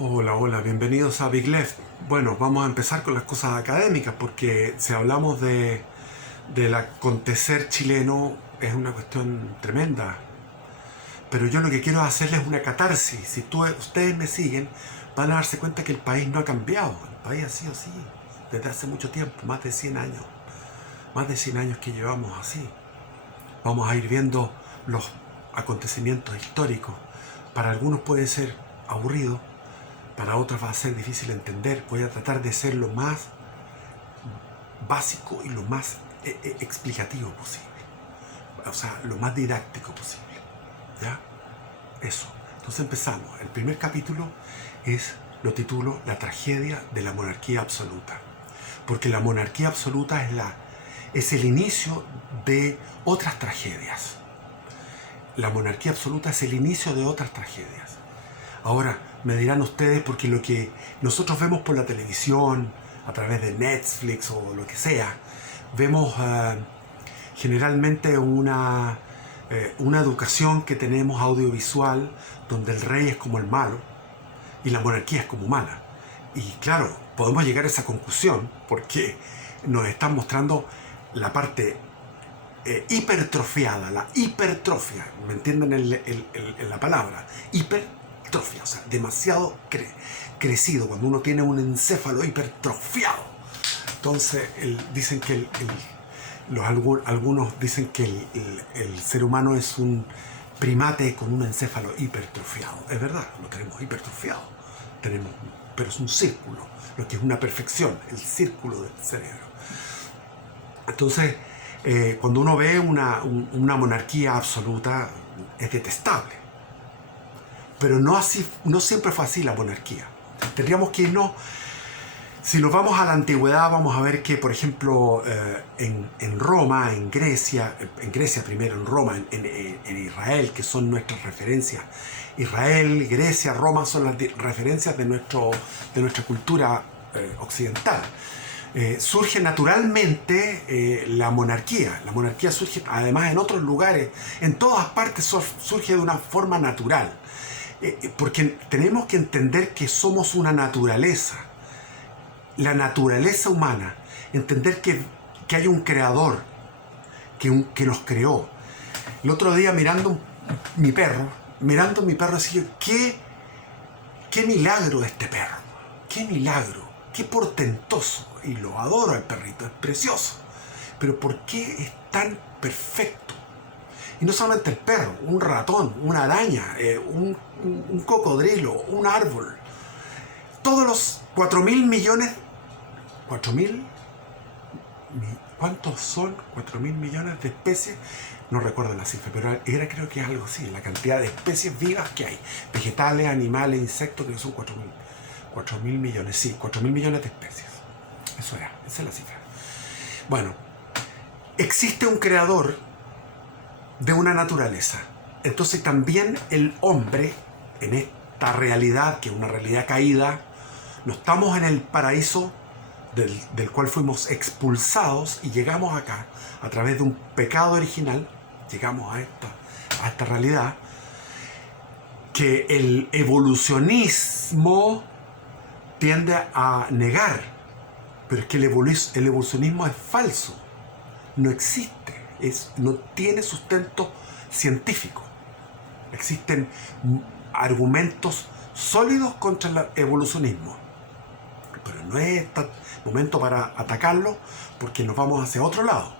Hola, hola, bienvenidos a Big Left. Bueno, vamos a empezar con las cosas académicas porque si hablamos del acontecer chileno es una cuestión tremenda. Pero yo lo que quiero es hacerles una catarsis. Si ustedes me siguen, van a darse cuenta que el país no ha cambiado. El país ha sido así desde hace mucho tiempo, más de 100 años. Más de 100 años que llevamos así. Vamos a ir viendo los acontecimientos históricos. Para algunos puede ser aburrido, para otros va a ser difícil entender. Voy a tratar de ser lo más básico y lo más explicativo posible. O sea, lo más didáctico posible. ¿Ya? Eso. Entonces empezamos. El primer capítulo lo titulo La tragedia de la monarquía absoluta. Porque la monarquía absoluta es el inicio de otras tragedias. La monarquía absoluta es el inicio de otras tragedias. Ahora, me dirán ustedes, porque lo que nosotros vemos por la televisión, a través de Netflix o lo que sea, vemos generalmente una educación que tenemos audiovisual donde el rey es como el malo y la monarquía es como mala. Y claro, podemos llegar a esa conclusión porque nos están mostrando la parte hipertrofiada, la hipertrofia, ¿me entienden la palabra? Hipertrofia, o sea, demasiado crecido, cuando uno tiene un encéfalo hipertrofiado. Entonces, dicen que algunos dicen que el ser humano es un primate con un encéfalo hipertrofiado. Es verdad, lo tenemos hipertrofiado, pero es un círculo, lo que es una perfección, el círculo del cerebro. Entonces, cuando uno ve una monarquía absoluta, es detestable. Pero no siempre fue así la monarquía. Tendríamos que irnos, si nos vamos a la antigüedad, vamos a ver que, por ejemplo, en Roma, en Grecia primero, en Roma, en Israel, que son nuestras referencias. Israel, Grecia, Roma son las referencias de nuestra cultura occidental. Surge naturalmente la monarquía. La monarquía surge además en otros lugares, en todas partes surge de una forma natural. Porque tenemos que entender que somos una naturaleza, la naturaleza humana, entender que hay un creador que nos creó. El otro día mirando mi perro, decía, qué milagro este perro, qué milagro, qué portentoso, y lo adoro al perrito, es precioso, pero ¿por qué es tan perfecto? Y no solamente el perro, un ratón, una araña, un cocodrilo, un árbol, todos los 4.000 millones, 4.000, ¿cuántos son? 4.000 millones de especies, no recuerdo la cifra, pero creo que es algo así, la cantidad de especies vivas que hay, vegetales, animales, insectos, que son 4.000 millones, sí, 4.000 millones de especies. Esa es la cifra. Bueno, existe un creador de una naturaleza. Entonces también el hombre, en esta realidad, que es una realidad caída, no estamos en el paraíso del cual fuimos expulsados y llegamos acá, a través de un pecado original, llegamos a esta realidad, que el evolucionismo tiende a negar. Pero es que el evolucionismo es falso, no existe, no tiene sustento científico. Existen argumentos sólidos contra el evolucionismo, pero no es momento para atacarlo porque nos vamos hacia otro lado.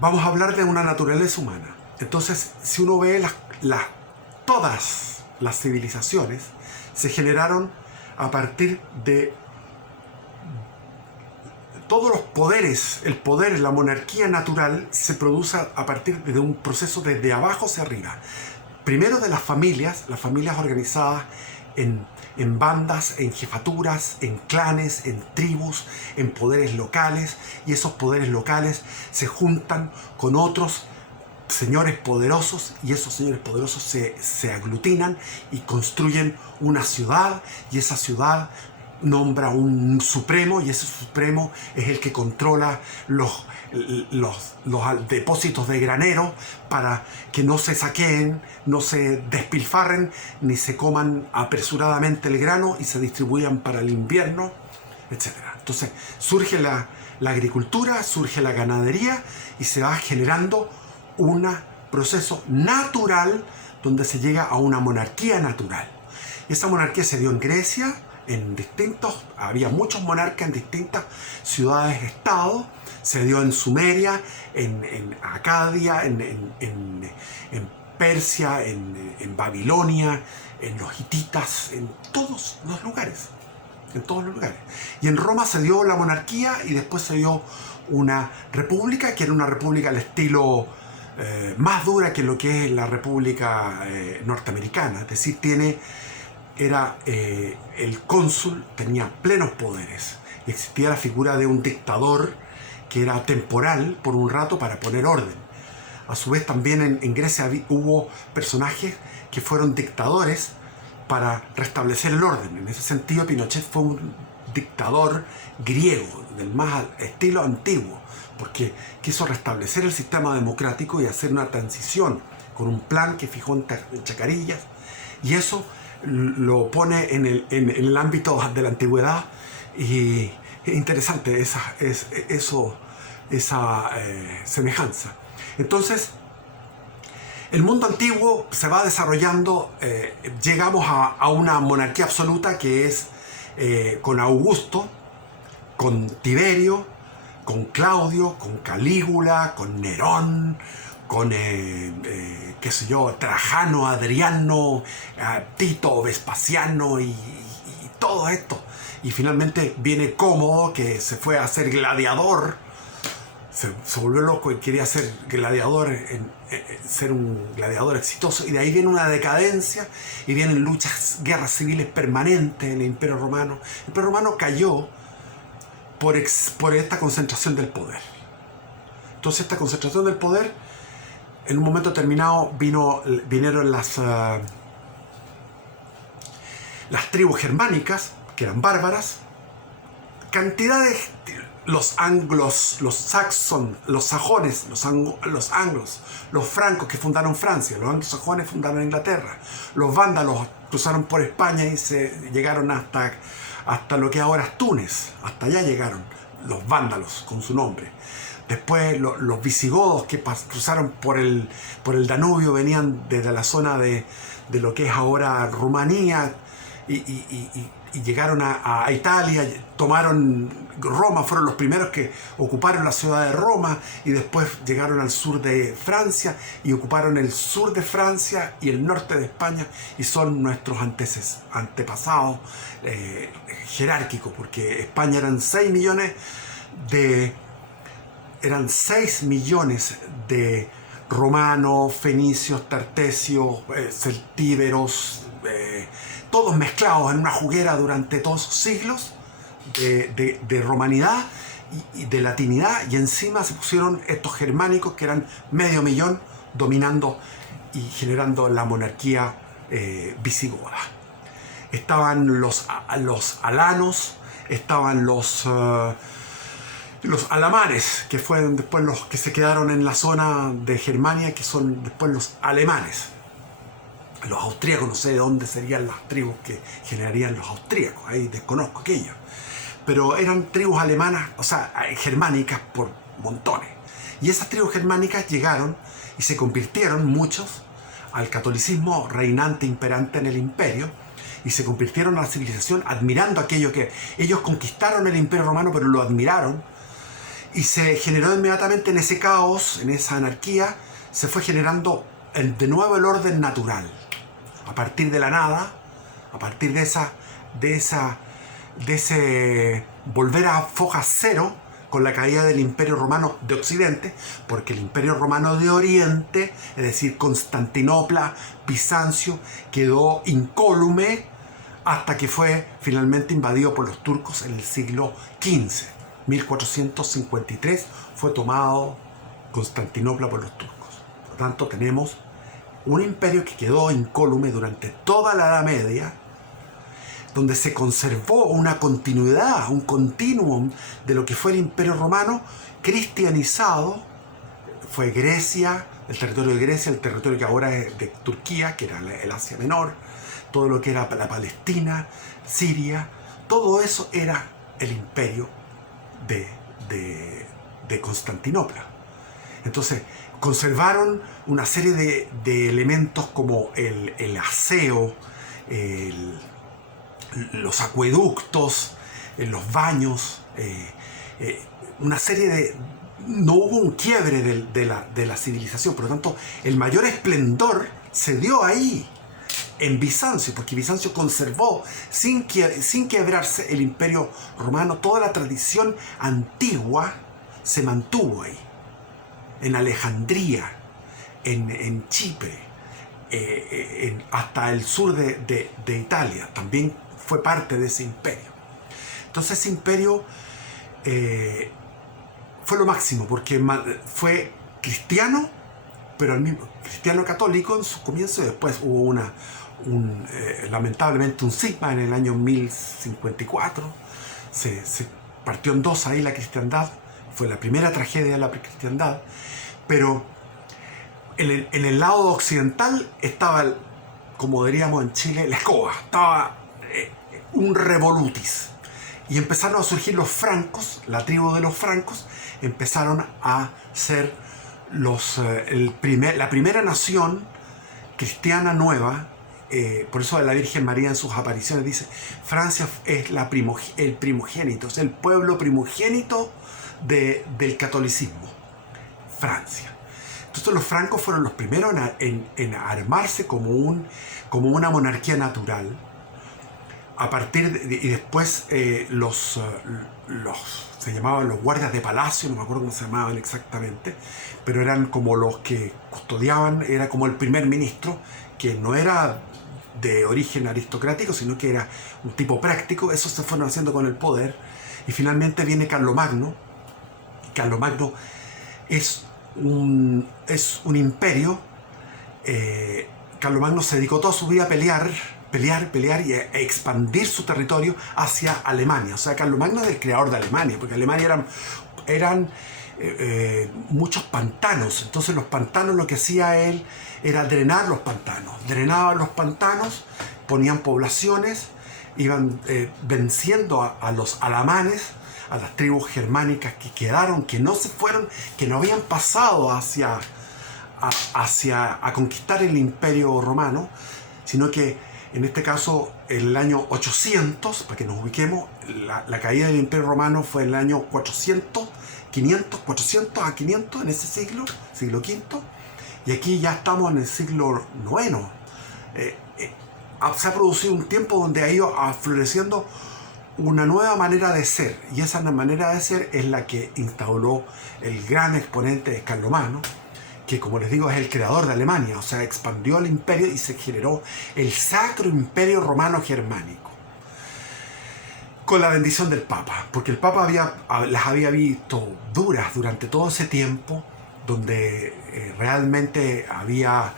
Vamos a hablar de una naturaleza humana. Entonces, si uno ve todas las civilizaciones se generaron a partir de todos los poderes, la monarquía natural se produce a partir de un proceso desde abajo hacia arriba. Primero de las familias organizadas en bandas, en jefaturas, en clanes, en tribus, en poderes locales, y esos poderes locales se juntan con otros señores poderosos, y esos señores poderosos se aglutinan y construyen una ciudad, y esa ciudad nombra un supremo, y ese supremo es el que controla los depósitos de granero para que no se saqueen, no se despilfarren, ni se coman apresuradamente el grano y se distribuyan para el invierno, etc. Entonces surge la agricultura, surge la ganadería y se va generando un proceso natural donde se llega a una monarquía natural. Esa monarquía se dio en Grecia, había muchos monarcas en distintas ciudades-estados, se dio en Sumeria, en Acadia, en Persia, en Babilonia, en los hititas, en todos los lugares. Y en Roma se dio la monarquía y después se dio una república, que era una república al estilo más dura que lo que es la república norteamericana. Es decir, el cónsul tenía plenos poderes. Existía la figura de un dictador que era temporal por un rato para poner orden. A su vez también en Grecia hubo personajes que fueron dictadores para restablecer el orden. En ese sentido, Pinochet fue un dictador griego, del más estilo antiguo, porque quiso restablecer el sistema democrático y hacer una transición con un plan que fijó en Chacarillas, y eso lo pone en el ámbito de la antigüedad. Y es interesante esa semejanza. Entonces, el mundo antiguo se va desarrollando, llegamos a una monarquía absoluta que es con Augusto, con Tiberio, con Claudio, con Calígula, con Nerón, con Trajano, Adriano, Tito, Vespasiano y todo esto. Y finalmente viene Cómodo, que se fue a ser gladiador, se volvió loco y quería ser gladiador, ser un gladiador exitoso, y de ahí viene una decadencia y vienen luchas, guerras civiles permanentes en el Imperio Romano. El Imperio Romano cayó por esta concentración del poder. Entonces, esta concentración del poder, en un momento determinado vinieron las tribus germánicas, que eran bárbaras, cantidades, los anglos, los saxones, los sajones, los anglos, los francos que fundaron Francia, los anglosajones fundaron Inglaterra, los vándalos cruzaron por España y se llegaron hasta lo que ahora es Túnez, hasta allá llegaron los vándalos con su nombre. Después los visigodos que cruzaron por el Danubio, venían desde la zona de lo que es ahora Rumanía y llegaron a Italia, tomaron Roma, fueron los primeros que ocuparon la ciudad de Roma, y después llegaron al sur de Francia y ocuparon el sur de Francia y el norte de España, y son nuestros antepasados jerárquicos, porque España eran 6 millones de romanos, fenicios, tartesios, celtíberos, todos mezclados en una juguera durante todos esos siglos de romanidad y de latinidad, y encima se pusieron estos germánicos que eran medio millón dominando y generando la monarquía visigoda. Estaban los alanos, estaban los alamanes, que fueron después los que se quedaron en la zona de Germania, que son después los alemanes. Los austríacos, no sé de dónde serían las tribus que generarían los austríacos, ahí desconozco aquello. Pero eran tribus alemanas, o sea, germánicas por montones. Y esas tribus germánicas llegaron y se convirtieron muchos al catolicismo reinante, imperante en el imperio, y se convirtieron a la civilización admirando aquello que ellos conquistaron. El Imperio Romano, pero lo admiraron, y se generó inmediatamente en ese caos, en esa anarquía, se fue generando de nuevo el orden natural. A partir de la nada, a partir de ese volver a foja cero con la caída del Imperio Romano de Occidente, porque el Imperio Romano de Oriente, es decir, Constantinopla, Bizancio, quedó incólume hasta que fue finalmente invadido por los turcos en el siglo XV. 1453 fue tomado Constantinopla por los turcos. Por lo tanto, tenemos un imperio que quedó incólume durante toda la Edad Media, donde se conservó una continuidad, un continuum de lo que fue el Imperio Romano cristianizado. Fue Grecia, el territorio de Grecia, el territorio que ahora es de Turquía, que era el Asia Menor, todo lo que era la Palestina, Siria, todo eso era el imperio de Constantinopla. Entonces, conservaron una serie de elementos como el aseo, los acueductos, los baños, una serie de... No hubo un quiebre de la civilización, por lo tanto, el mayor esplendor se dio ahí, en Bizancio, porque Bizancio conservó, sin quebrarse, el Imperio Romano. Toda la tradición antigua se mantuvo ahí. En Alejandría, en Chipre, hasta el sur de Italia, también fue parte de ese imperio. Entonces ese imperio fue lo máximo, porque fue cristiano, pero al mismo cristiano católico en su comienzo, y después hubo lamentablemente un cisma en el año 1054. Se partió en dos ahí la cristiandad. Fue la primera tragedia de la cristiandad. Pero en el lado occidental estaba, como diríamos en Chile, la escoba. Estaba un revolutis. Y empezaron a surgir los francos, la tribu de los francos, empezaron a ser la primera nación cristiana nueva. Por eso la Virgen María en sus apariciones dice: Francia es el primogénito, es el pueblo primogénito del catolicismo, Francia. Entonces los francos fueron los primeros en armarse como una monarquía natural. Y después se llamaban los guardias de palacio, no me acuerdo cómo se llamaban exactamente, pero eran como los que custodiaban, era como el primer ministro, que no era de origen aristocrático, sino que era un tipo práctico. Eso se fueron haciendo con el poder, y finalmente viene Carlomagno. Carlomagno es un imperio. Carlomagno se dedicó toda su vida a pelear y a expandir su territorio hacia Alemania. O sea, Carlomagno es el creador de Alemania, porque Alemania eran muchos pantanos. Entonces los pantanos, lo que hacía él era drenar los pantanos. Drenaban los pantanos, ponían poblaciones, iban venciendo a los alamanes, a las tribus germánicas que quedaron, que no se fueron, que no habían pasado a conquistar el Imperio Romano, sino que en este caso, en el año 800, para que nos ubiquemos, la caída del Imperio Romano fue en el año 400 a 500, en ese siglo V, y aquí ya estamos en el siglo IX. Se ha producido un tiempo donde ha ido floreciendo una nueva manera de ser, y esa manera de ser es la que instauró el gran exponente de Carlomagno, que, como les digo, es el creador de Alemania. O sea, expandió el imperio y se generó el Sacro Imperio Romano Germánico, con la bendición del Papa, porque el Papa las había visto duras durante todo ese tiempo, donde realmente había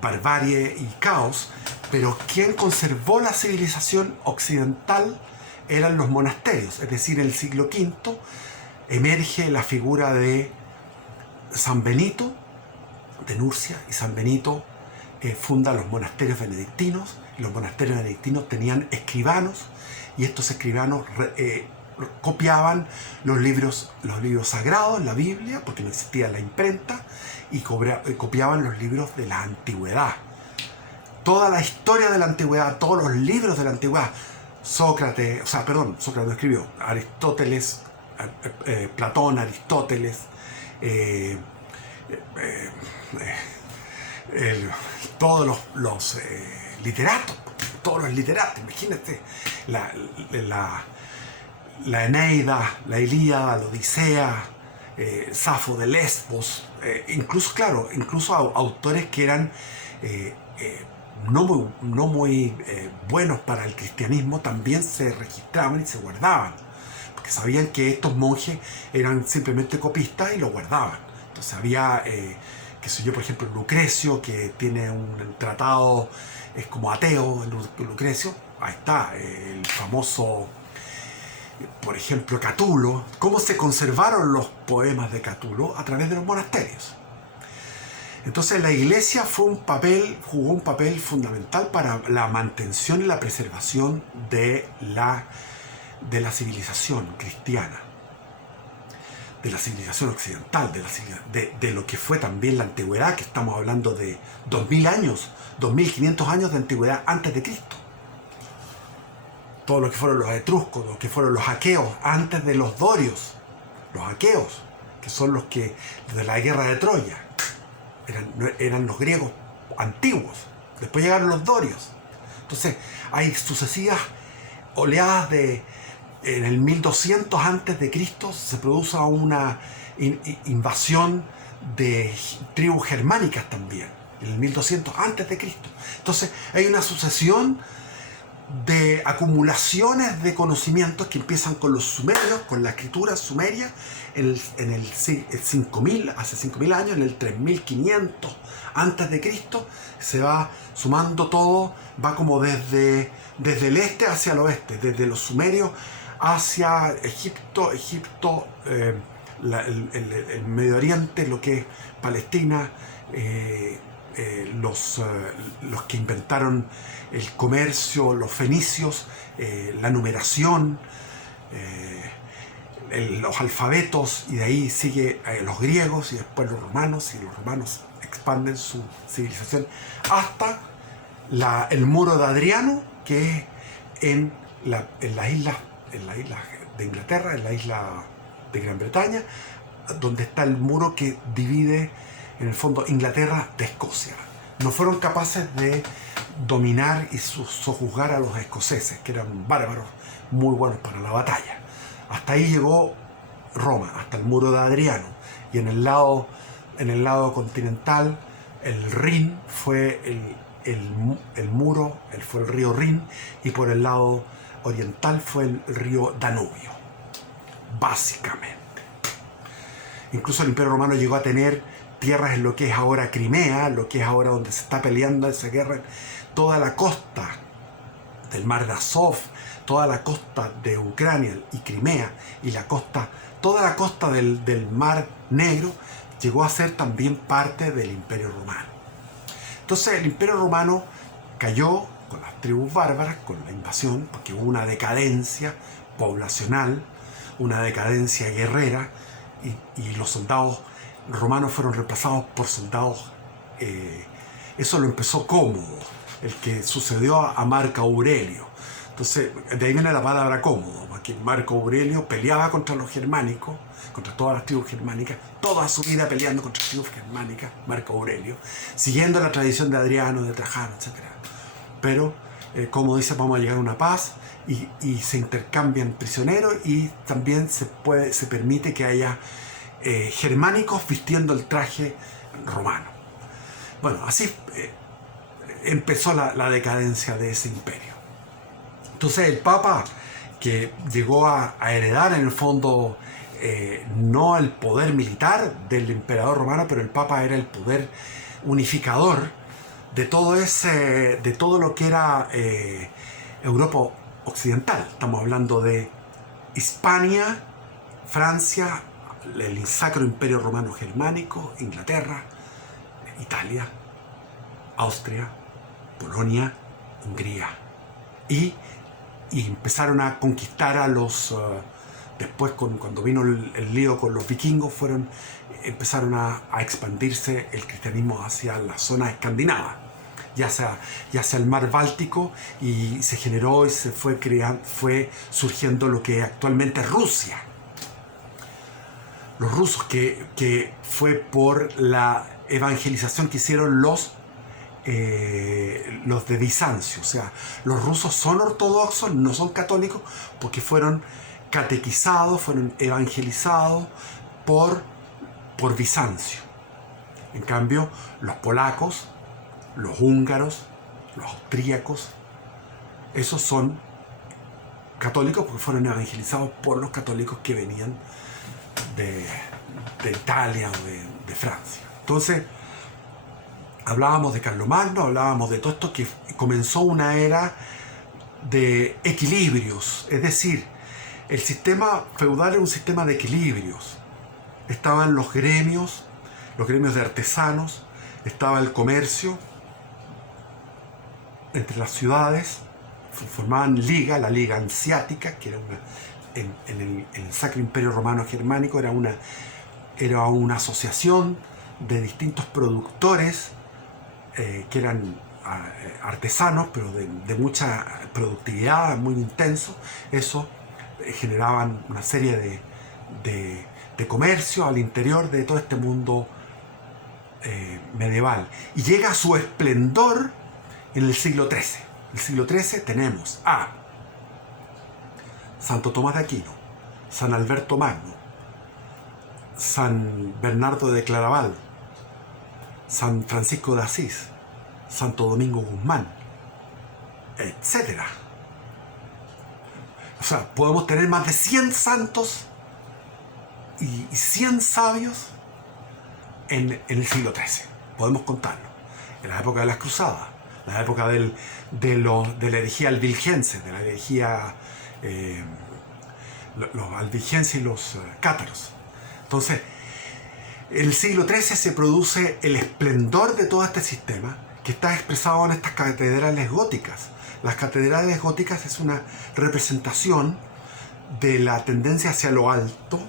barbarie y caos, pero quien conservó la civilización occidental eran los monasterios. Es decir, en el siglo V emerge la figura de San Benito de Nurcia, y San Benito funda los monasterios benedictinos. Y los monasterios benedictinos tenían escribanos, y estos escribanos copiaban los libros sagrados, la Biblia, porque no existía la imprenta, y copiaban los libros de la antigüedad. Toda la historia de la antigüedad, todos los libros de la antigüedad. Sócrates no escribió, Aristóteles, Platón, Aristóteles, todos los literatos, imagínate, la Eneida, la Ilíada, la Odisea, Safo de Lesbos, incluso autores que eran no muy buenos para el cristianismo, también se registraban y se guardaban, porque sabían que estos monjes eran simplemente copistas y lo guardaban. Entonces había, por ejemplo, Lucrecio, que tiene un tratado es como ateo, Lucrecio. Ahí está, el famoso, por ejemplo, Catulo. ¿Cómo se conservaron los poemas de Catulo? A través de los monasterios. Entonces la iglesia jugó un papel fundamental para la mantención y la preservación de la civilización cristiana, de la civilización occidental, de lo que fue también la antigüedad, que estamos hablando de 2000 años, 2500 años de antigüedad antes de Cristo. Todo lo que fueron los etruscos, lo que fueron los aqueos, antes de los dorios. Los aqueos, que son los que, de la guerra de Troya, eran los griegos antiguos. Después llegaron los dorios. Entonces hay sucesivas oleadas en el 1200 antes de Cristo se produce una invasión de tribus germánicas también, en el 1200 antes de Cristo. Entonces hay una sucesión de acumulaciones de conocimientos que empiezan con los sumerios, con la escritura sumeria, en el 5000, hace 5000 años, en el 3500 antes de Cristo, se va sumando todo, va como desde el este hacia el oeste, desde los sumerios hacia Egipto, el Medio Oriente, lo que es Palestina, los que inventaron el comercio, los fenicios, la numeración, los alfabetos, y de ahí sigue los griegos y después los romanos, y los romanos expanden su civilización hasta el muro de Adriano, que es en las islas de Inglaterra, en la isla de Gran Bretaña, donde está el muro que divide en el fondo Inglaterra de Escocia. No fueron capaces de dominar y sojuzgar a los escoceses, que eran bárbaros muy buenos para la batalla. Hasta ahí llegó Roma, hasta el muro de Adriano, y en el lado continental el Rin fue el muro, fue el río Rin, y por el lado oriental fue el río Danubio, básicamente. Incluso el Imperio Romano llegó a tener tierras en lo que es ahora Crimea, lo que es ahora donde se está peleando esa guerra, toda la costa del mar de Azov, toda la costa de Ucrania y Crimea, y toda la costa del Mar Negro, llegó a ser también parte del Imperio Romano. Entonces el Imperio Romano cayó con las tribus bárbaras, con la invasión, porque hubo una decadencia poblacional, una decadencia guerrera, y los soldados romanos fueron reemplazados por soldados. Eso lo empezó Cómodo, el que sucedió a Marco Aurelio. Entonces, de ahí viene la palabra cómodo, porque Marco Aurelio peleaba contra los germánicos, contra todas las tribus germánicas, toda su vida peleando contra las tribus germánicas, Marco Aurelio, siguiendo la tradición de Adriano, de Trajano, etc. Pero, como dice, vamos a llegar a una paz, y se intercambian prisioneros, y también se permite que haya germánicos vistiendo el traje romano. Bueno, así empezó la decadencia de ese imperio. Entonces el Papa, que llegó a heredar en el fondo no el poder militar del emperador romano, pero el Papa era el poder unificador de todo lo que era Europa occidental. Estamos hablando de Hispania, Francia, el Sacro Imperio Romano Germánico, Inglaterra, Italia, Austria, Polonia, Hungría. Y empezaron a conquistar a los... después, cuando vino el lío con los vikingos, empezaron a expandirse el cristianismo hacia la zona escandinava, ya sea el mar Báltico, y se generó y se fue surgiendo lo que actualmente es Rusia. Los rusos, que fue por la evangelización que hicieron los de Bizancio. O sea, los rusos son ortodoxos, no son católicos, porque fueron catequizados, fueron evangelizados por Bizancio. En cambio, los polacos, los húngaros, los austríacos, esos son católicos porque fueron evangelizados por los católicos que venían de Italia o de Francia. Entonces, Hablábamos de Carlomagno, hablábamos de todo esto, que comenzó una era de equilibrios, es decir, el sistema feudal era un sistema de equilibrios. Estaban los gremios de artesanos, estaba el comercio entre las ciudades, formaban liga, la Liga Hanseática, que era en el Sacro Imperio Romano Germánico, era una asociación de distintos productores que eran artesanos, pero de mucha productividad, muy intenso. Eso generaban una serie de comercio al interior de todo este mundo medieval. Y llega a su esplendor en el siglo XIII. En el siglo XIII tenemos a Santo Tomás de Aquino, San Alberto Magno, San Bernardo de Claraval, San Francisco de Asís, Santo Domingo Guzmán, etc. O sea, podemos tener más de 100 santos y 100 sabios en el siglo XIII. Podemos contarlo. En la época de las cruzadas, en la época de la herejía albigense, de la herejía los albigenses y los cátaros. Entonces, en el siglo XIII se produce el esplendor de todo este sistema, que está expresado en estas catedrales góticas. Las catedrales góticas es una representación de la tendencia hacia lo alto.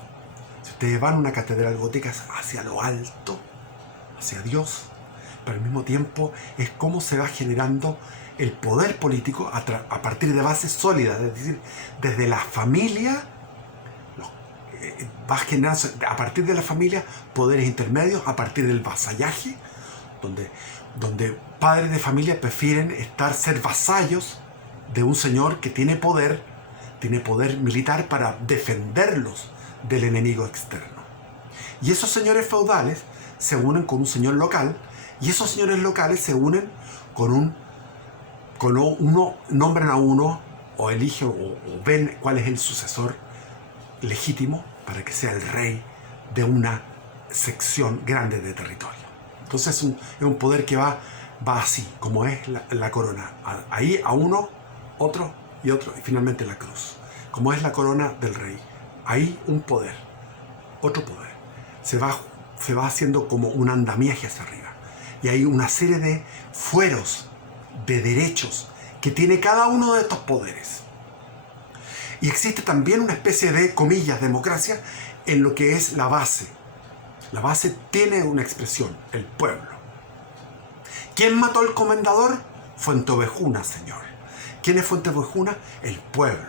Si ustedes van a una catedral gótica, es hacia lo alto, hacia Dios, pero al mismo tiempo es cómo se va generando el poder político a partir de bases sólidas, es decir, desde la familia, va generando a partir de la familia poderes intermedios, a partir del vasallaje, donde padres de familia prefieren ser vasallos de un señor que tiene poder militar para defenderlos del enemigo externo. Y esos señores feudales se unen con un señor local, y esos señores locales se unen nombran a uno, o eligen o ven cuál es el sucesor legítimo para que sea el rey de una sección grande de territorio. Entonces es un poder que va así, como es la corona. Ahí a uno, otro y otro, y finalmente la cruz. Como es la corona del rey. Ahí un poder, otro poder. Se va haciendo como un andamiaje hacia arriba. Y hay una serie de fueros, de derechos, que tiene cada uno de estos poderes. Y existe también una especie de, comillas, democracia en lo que es la base. La base tiene una expresión, el pueblo. ¿Quién mató al comendador? Fuenteovejuna, señor. ¿Quién es Fuenteovejuna? El pueblo.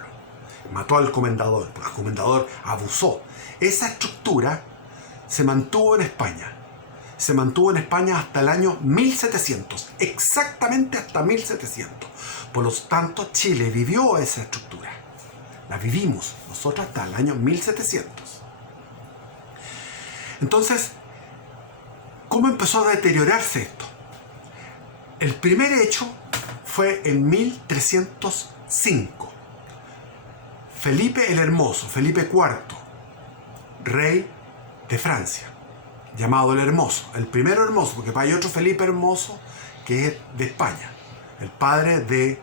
Mató al comendador, porque el comendador abusó. Esa estructura se mantuvo en España. Se mantuvo en España hasta el año 1700, exactamente hasta 1700. Por lo tanto, Chile vivió esa estructura. La vivimos nosotros hasta el año 1700. Entonces, ¿cómo empezó a deteriorarse esto? El primer hecho fue en 1305. Felipe el Hermoso, Felipe IV, rey de Francia, llamado el Hermoso, el primero Hermoso, porque hay otro Felipe Hermoso que es de España, el padre de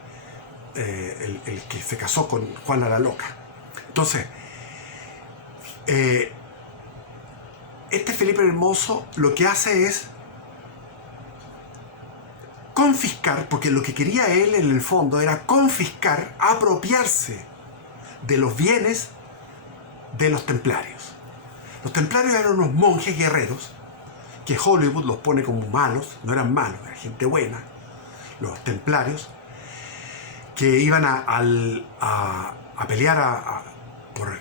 el que se casó con Juana la Loca. Entonces, este Felipe Hermoso lo que hace es confiscar, porque lo que quería él en el fondo era confiscar, apropiarse de los bienes de los templarios. Los templarios eran unos monjes guerreros que Hollywood los pone como malos, no eran malos, eran gente buena. Los templarios que iban a pelear por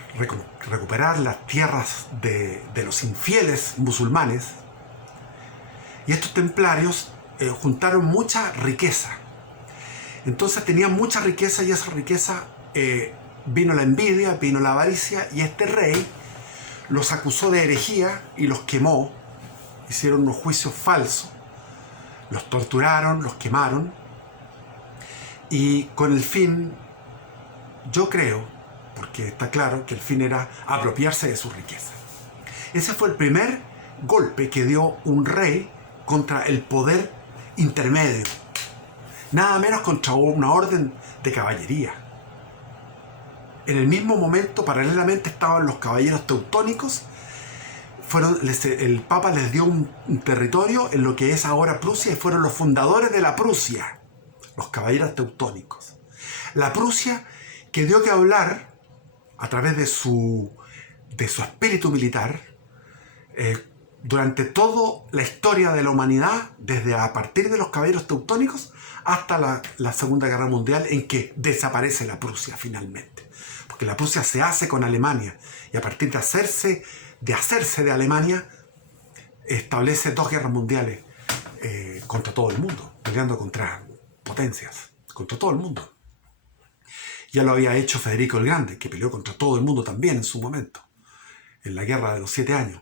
recuperar las tierras de los infieles musulmanes. Y estos templarios juntaron mucha riqueza. Entonces tenían mucha riqueza, y esa riqueza vino la envidia, vino la avaricia, y este rey los acusó de herejía y los quemó. Hicieron unos juicios falsos, los torturaron, los quemaron, y con el fin, yo creo, porque está claro que el fin era apropiarse de su riqueza. Ese fue el primer golpe que dio un rey contra el poder intermedio, nada menos contra una orden de caballería. En el mismo momento, paralelamente, estaban los caballeros teutónicos. El Papa les dio un territorio en lo que es ahora Prusia y fueron los fundadores de la Prusia, los caballeros teutónicos. La Prusia que dio que hablar a través de su espíritu militar durante toda la historia de la humanidad, desde a partir de los caballeros teutónicos hasta la Segunda Guerra Mundial, en que desaparece la Prusia finalmente. Porque la Prusia se hace con Alemania y a partir de hacerse de Alemania establece 2 guerras mundiales contra todo el mundo, peleando contra potencias, contra todo el mundo. Ya lo había hecho Federico el Grande, que peleó contra todo el mundo también en su momento, en la Guerra de los 7 años,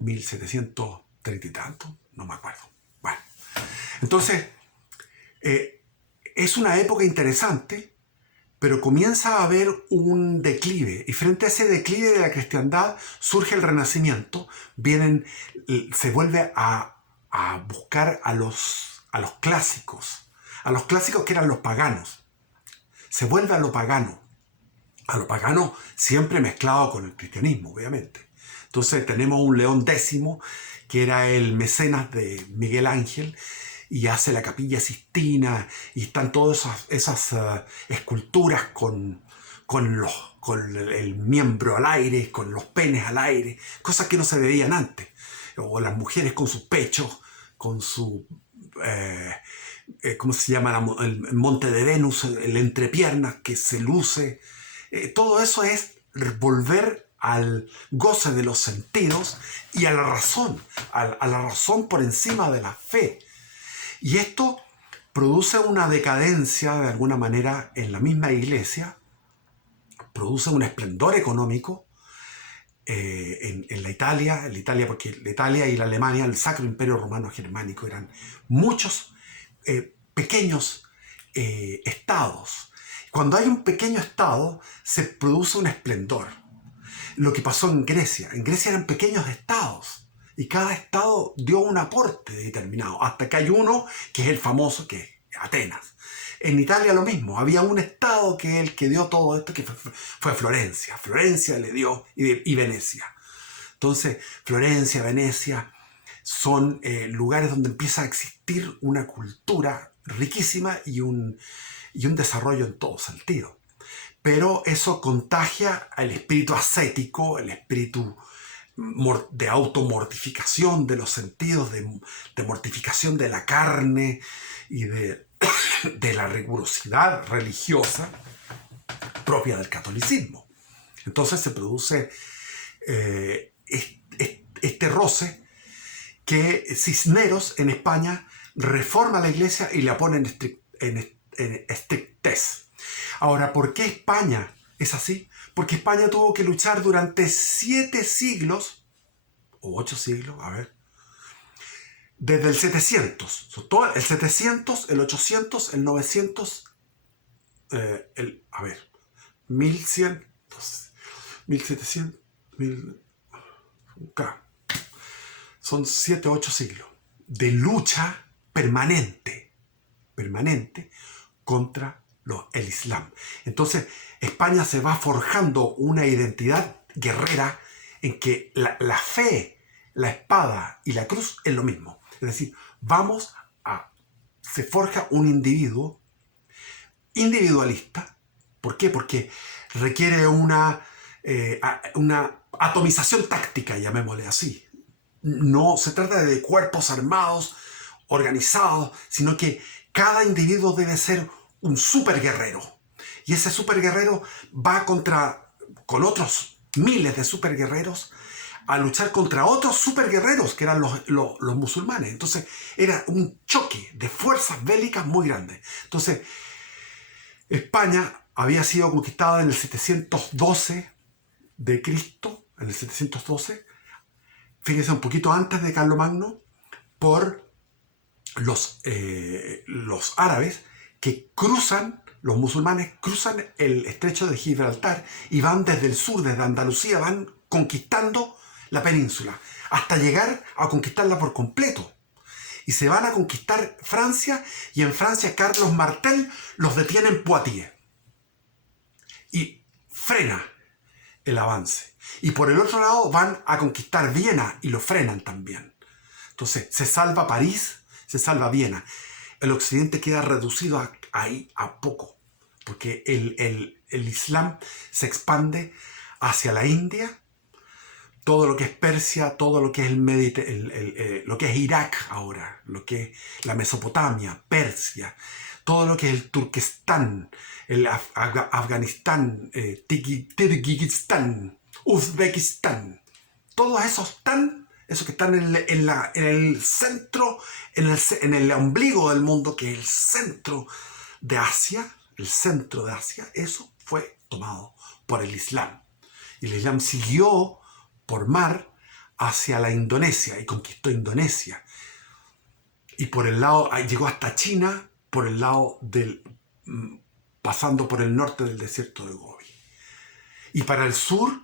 1730 y tanto, no me acuerdo. Bueno, entonces es una época interesante, pero comienza a haber un declive, y frente a ese declive de la cristiandad surge el Renacimiento. Se vuelve a buscar a los clásicos que eran los paganos. Se vuelve a lo pagano siempre mezclado con el cristianismo, obviamente. Entonces tenemos un León X, que era el mecenas de Miguel Ángel, y hace la Capilla Sistina, y están todas esas esculturas con el miembro al aire, con los penes al aire, cosas que no se veían antes. O las mujeres con sus pechos, con su... ¿cómo se llama? El monte de Venus, el entrepiernas que se luce. Todo eso es volver al goce de los sentidos y a la razón, a la razón por encima de la fe. Y esto produce una decadencia de alguna manera en la misma iglesia, produce un esplendor económico en la Italia, porque la Italia y la Alemania, el Sacro Imperio Romano Germánico, eran muchos pequeños estados. Cuando hay un pequeño estado, se produce un esplendor. Lo que pasó en Grecia eran pequeños estados. Y cada estado dio un aporte determinado, hasta que hay uno que es el famoso, que es Atenas. En Italia lo mismo, había un estado que es el que dio todo esto, que fue Florencia. Florencia le dio, y Venecia. Entonces, Florencia, Venecia son lugares donde empieza a existir una cultura riquísima y un desarrollo en todo sentido. Pero eso contagia al espíritu ascético, el espíritu de automortificación de los sentidos, de mortificación de la carne y de la rigurosidad religiosa propia del catolicismo. Entonces se produce este roce que Cisneros en España reforma la iglesia y la pone en estrictez. Ahora, ¿por qué España es así? Porque España tuvo que luchar durante 7 siglos, o 8 siglos, desde el 700. El 700, el 800, el 900, 1100, 1700, son 7 o 8 siglos de lucha permanente contra el Islam. Entonces, España se va forjando una identidad guerrera en que la fe, la espada y la cruz es lo mismo. Es decir, se forja un individuo individualista. ¿Por qué? Porque requiere una atomización táctica, llamémosle así. No se trata de cuerpos armados, organizados, sino que cada individuo debe ser un superguerrero. Y ese superguerrero va con otros miles de superguerreros a luchar contra otros superguerreros que eran los musulmanes. Entonces era un choque de fuerzas bélicas muy grande. Entonces España había sido conquistada en el 712 de Cristo, en el 712, fíjense, un poquito antes de Carlomagno, por los árabes que los musulmanes cruzan el estrecho de Gibraltar y van desde el sur, desde Andalucía, van conquistando la península hasta llegar a conquistarla por completo. y se van a conquistar Francia, y en Francia Carlos Martel los detiene en Poitiers y frena el avance. Y por el otro lado van a conquistar Viena y lo frenan también. Entonces se salva París, se salva Viena. El occidente queda reducido ahí a poco, porque el Islam se expande hacia la India, todo lo que es Persia, todo lo que es lo que es Irak ahora, lo que es la Mesopotamia, Persia, todo lo que es el Turquestán, el Afganistán, Kirguistán, Uzbekistán, todos esos que están en el centro, en el ombligo del mundo, que es el centro de Asia, eso fue tomado por el Islam. Y el Islam siguió por mar hacia la Indonesia y conquistó Indonesia. Y por el lado, llegó hasta China, por el lado pasando por el norte del desierto de Gobi. Y para el sur,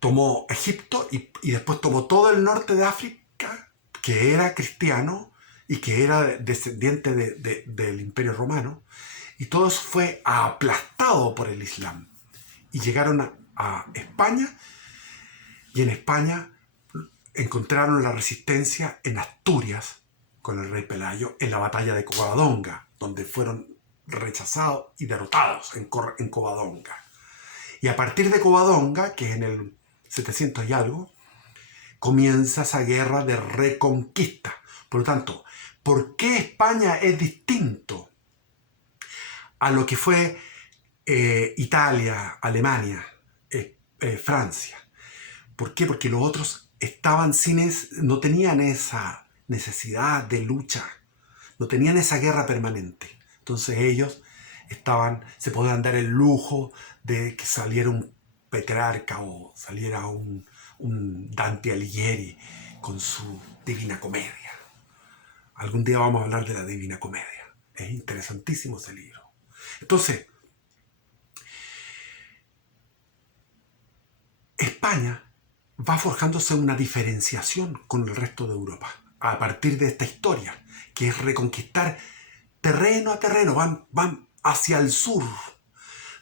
tomó Egipto y después tomó todo el norte de África, que era cristiano y que era descendiente del Imperio Romano, y todo eso fue aplastado por el Islam. Y llegaron a España, y en España encontraron la resistencia en Asturias con el rey Pelayo en la batalla de Covadonga, donde fueron rechazados y derrotados en Covadonga. Y a partir de Covadonga, que es en el 700 y algo, comienza esa guerra de reconquista. Por lo tanto, ¿por qué España es distinto a lo que fue Italia, Alemania, Francia? ¿Por qué? Porque los otros no tenían esa necesidad de lucha, no tenían esa guerra permanente. Entonces ellos se podían dar el lujo de que saliera un Petrarca o saliera un Dante Alighieri con su Divina Comedia. Algún día vamos a hablar de la Divina Comedia. Es interesantísimo ese libro. Entonces, España va forjándose una diferenciación con el resto de Europa a partir de esta historia, que es reconquistar terreno a terreno. Van hacia el sur,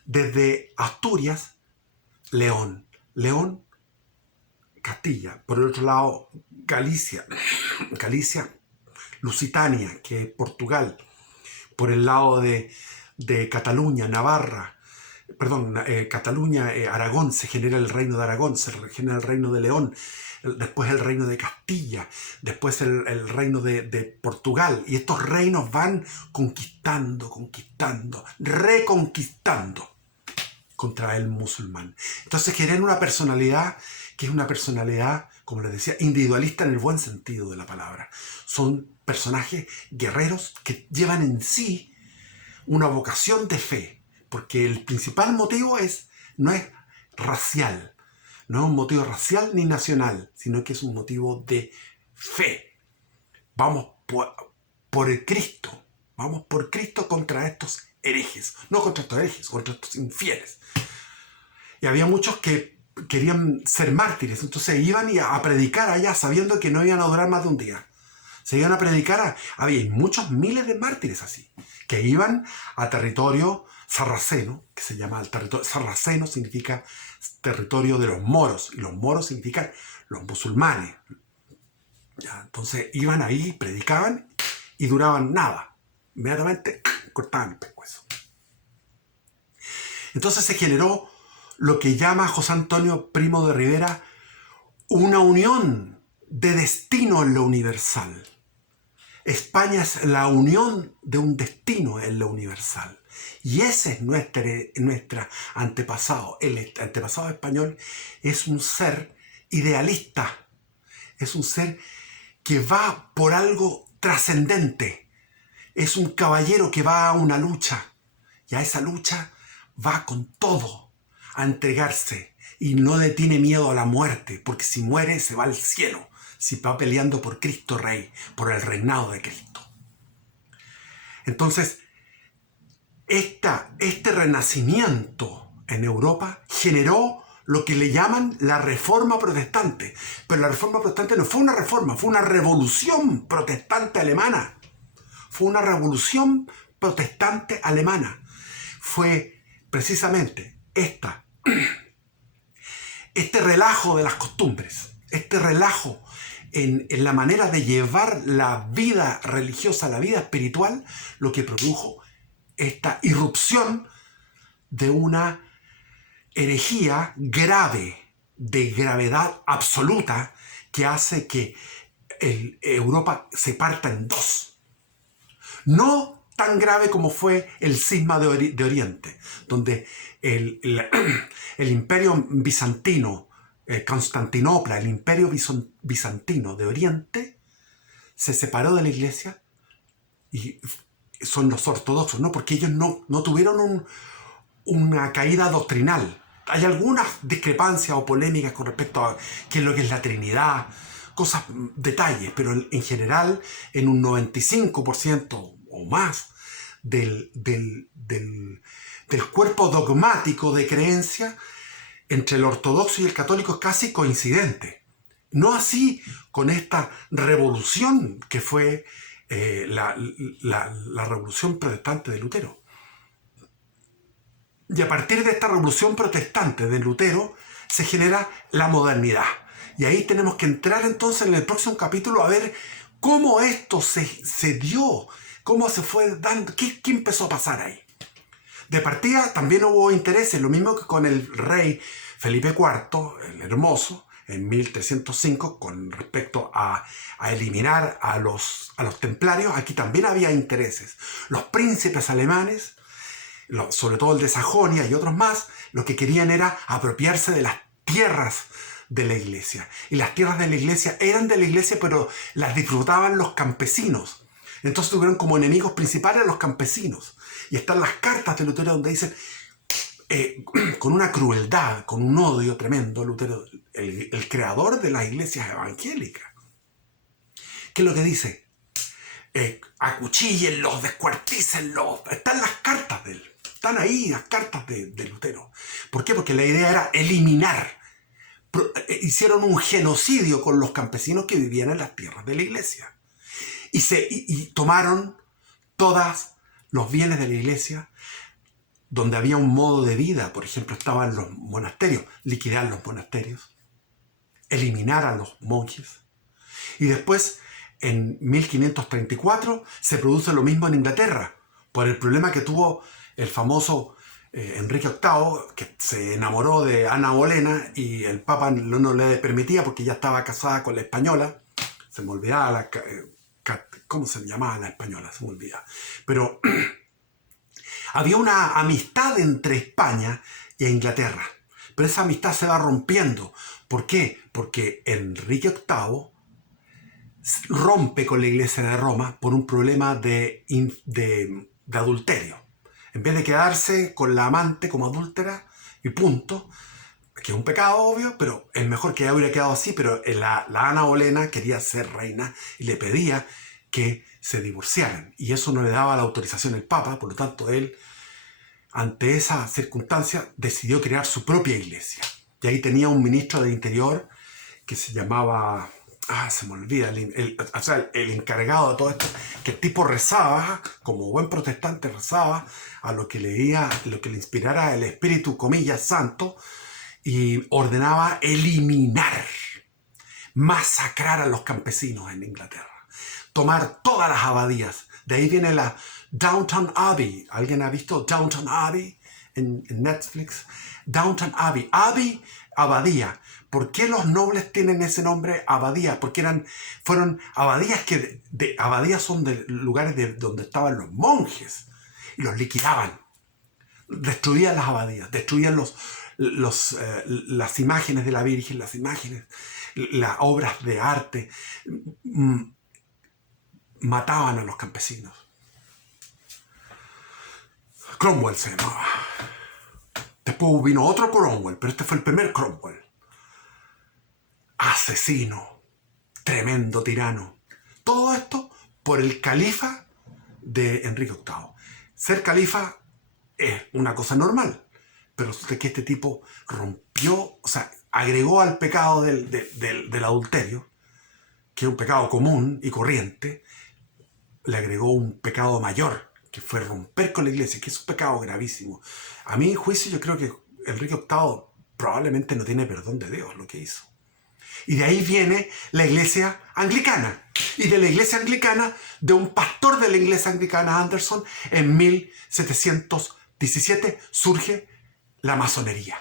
desde Asturias, León, Castilla, por el otro lado Galicia, Lusitania, que es Portugal, por el lado de Cataluña, Navarra, Cataluña, Aragón, se genera el reino de Aragón, se genera el reino de León, después el reino de Castilla, después el reino de Portugal, y estos reinos van conquistando, reconquistando contra el musulmán. Entonces generan una personalidad que es una personalidad, como les decía, individualista en el buen sentido de la palabra. Son personajes guerreros que llevan en sí una vocación de fe, porque el principal motivo no es racial, no es un motivo racial ni nacional, sino que es un motivo de fe. Vamos por el Cristo, vamos por Cristo contra estos herejes, no contra estos herejes, contra estos infieles. Y había muchos que querían ser mártires, entonces iban a predicar allá sabiendo que no iban a durar más de un día. Se iban a predicar, había muchos miles de mártires así, que iban a territorio sarraceno, que se llama el territorio sarraceno, significa territorio de los moros, y los moros significan los musulmanes. ¿Ya? Entonces iban ahí, predicaban y duraban nada. Inmediatamente cortaban el pescuezo. Entonces se generó lo que llama José Antonio Primo de Rivera una unión de destino en lo universal. España es la unión de un destino en lo universal. Y ese es nuestro antepasado. El antepasado español es un ser idealista. Es un ser que va por algo trascendente. Es un caballero que va a una lucha. Y a esa lucha va con todo a entregarse. Y no le tiene miedo a la muerte. Porque si muere se va al cielo. Si va peleando por Cristo Rey, por el reinado de Cristo. Entonces, este renacimiento en Europa generó lo que le llaman la Reforma Protestante. Pero la Reforma Protestante no fue una reforma, fue una revolución protestante alemana. Fue una revolución protestante alemana. Fue precisamente este relajo de las costumbres, este relajo en la manera de llevar la vida religiosa, la vida espiritual, lo que produjo esta irrupción de una herejía grave, de gravedad absoluta, que hace que Europa se parta en dos. No tan grave como fue el cisma de Oriente, donde el imperio bizantino, Constantinopla, el imperio bizantino de Oriente, se separó de la iglesia, y son los ortodoxos, ¿no? Porque ellos no tuvieron una caída doctrinal. Hay algunas discrepancias o polémicas con respecto a qué es lo que es la Trinidad, cosas, detalles, pero en general, en un 95% o más del cuerpo dogmático de creencia entre el ortodoxo y el católico es casi coincidente. No así con esta revolución que fue la revolución protestante de Lutero. Y a partir de esta revolución protestante de Lutero se genera la modernidad. Y ahí tenemos que entrar entonces en el próximo capítulo a ver cómo esto se dio, cómo se fue dando, qué empezó a pasar ahí. De partida también hubo intereses, lo mismo que con el rey Felipe IV, el Hermoso, en 1305, con respecto a eliminar a los templarios. Aquí también había intereses. Los príncipes alemanes, sobre todo el de Sajonia y otros más, lo que querían era apropiarse de las tierras de la iglesia. Y las tierras de la iglesia eran de la iglesia, pero las disfrutaban los campesinos. Entonces tuvieron como enemigos principales a los campesinos. Y están las cartas de Lutero donde dicen, con una crueldad, con un odio tremendo, Lutero, el creador de las iglesias evangélicas. ¿Qué es lo que dice? Acuchíllenlos, descuartícenlos. Están las cartas de él. Están ahí las cartas de Lutero. ¿Por qué? Porque la idea era eliminar. Hicieron un genocidio con los campesinos que vivían en las tierras de la iglesia. Y tomaron todos los bienes de la iglesia, donde había un modo de vida. Por ejemplo, estaban los monasterios. Liquidar los monasterios. Eliminar a los monjes. Y después, en 1534, se produce lo mismo en Inglaterra, por el problema que tuvo el famoso Enrique VIII, que se enamoró de Ana Bolena y el Papa no le permitía porque ya estaba casada con la española. Se me olvidaba ¿cómo se llamaba la española? Se me olvida. Pero había una amistad entre España e Inglaterra. Pero esa amistad se va rompiendo. ¿Por qué? Porque Enrique VIII rompe con la iglesia de Roma por un problema de adulterio. En vez de quedarse con la amante como adúltera y punto, que es un pecado obvio, pero es mejor que hubiera quedado así, pero la Ana Bolena quería ser reina y le pedía que se divorciaran. Y eso no le daba la autorización al Papa, por lo tanto él, ante esa circunstancia, decidió crear su propia iglesia. Y ahí tenía un ministro del Interior que se llamaba... se me olvida, el encargado de todo esto, que el tipo rezaba, como buen protestante rezaba, a lo que leía, lo que le inspirara el espíritu, comillas, santo, y ordenaba eliminar, masacrar a los campesinos en Inglaterra, tomar todas las abadías. De ahí viene la Downton Abbey. ¿Alguien ha visto Downton Abbey en Netflix? Downton Abbey. Abbey, abadía. ¿Por qué los nobles tienen ese nombre, abadía? Porque fueron abadías abadías son de lugares donde estaban los monjes y los liquidaban. Destruían las abadías, destruían las imágenes de la Virgen, las imágenes, las obras de arte. Mataban a los campesinos. Cromwell se llamaba. Después vino otro Cromwell, pero este fue el primer Cromwell. Asesino, tremendo tirano. Todo esto por el califa de Enrique VIII. Ser califa es una cosa normal, pero resulta que este tipo rompió, o sea, agregó al pecado del adulterio, que es un pecado común y corriente, le agregó un pecado mayor, que fue romper con la iglesia, que es un pecado gravísimo. A mi juicio, yo creo que Enrique VIII probablemente no tiene perdón de Dios lo que hizo. Y de ahí viene la iglesia anglicana. Y de la iglesia anglicana, de un pastor de la iglesia anglicana, Anderson, en 1717 surge la masonería.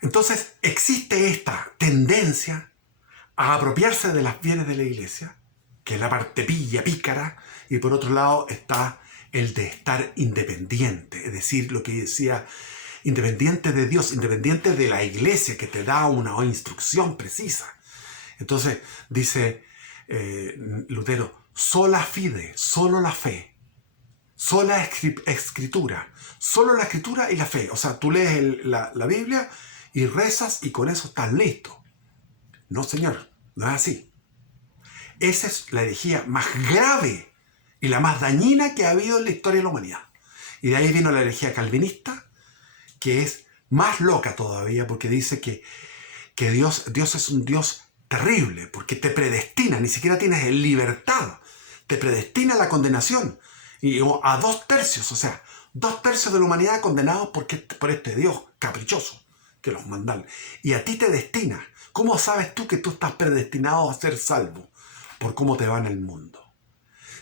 Entonces existe esta tendencia a apropiarse de los bienes de la iglesia, que es la parte pícara, y por otro lado está el de estar independiente, es decir, lo que decía, independiente de Dios, independiente de la iglesia que te da una instrucción precisa. Entonces dice Lutero, sola fide, solo la fe, sola escritura, solo la escritura y la fe. O sea, tú lees la Biblia y rezas y con eso estás listo. No, señor, no es así. Esa es la herejía más grave y la más dañina que ha habido en la historia de la humanidad. Y de ahí vino la herejía calvinista, que es más loca todavía, porque dice que Dios es un Dios terrible, porque te predestina, ni siquiera tienes libertad, te predestina a la condenación, y a 2/3, o sea, 2/3 de la humanidad condenados por este Dios caprichoso que los mandan. Y a ti te destina. ¿Cómo sabes tú que tú estás predestinado a ser salvo? Por cómo te va en el mundo.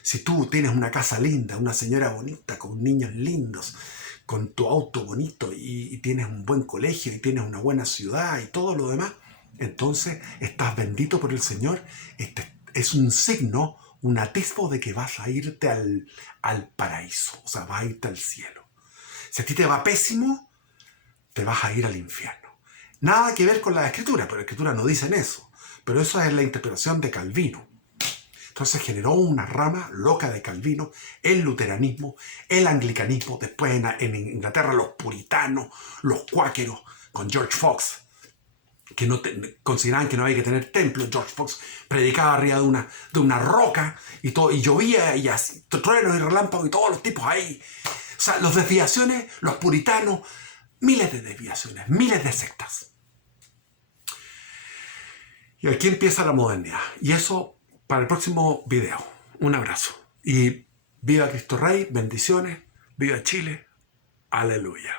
Si tú tienes una casa linda, una señora bonita, con niños lindos, con tu auto bonito y tienes un buen colegio y tienes una buena ciudad y todo lo demás, entonces estás bendito por el Señor. Este es un signo, un atisbo de que vas a irte al paraíso, o sea, vas a irte al cielo. Si a ti te va pésimo, te vas a ir al infierno. Nada que ver con la Escritura, pero la Escritura no dicen eso. Pero eso es la interpretación de Calvino. Entonces generó una rama loca de Calvino, el luteranismo, el anglicanismo, después en Inglaterra los puritanos, los cuáqueros, con George Fox, que consideraban que no había que tener templo. George Fox predicaba arriba de una roca y llovía y así, truenos y relámpagos y todos los tipos ahí. O sea, las desviaciones, los puritanos, miles de desviaciones, miles de sectas. Y aquí empieza la modernidad. Y eso para el próximo video. Un abrazo. Y viva Cristo Rey, bendiciones, viva Chile, aleluya.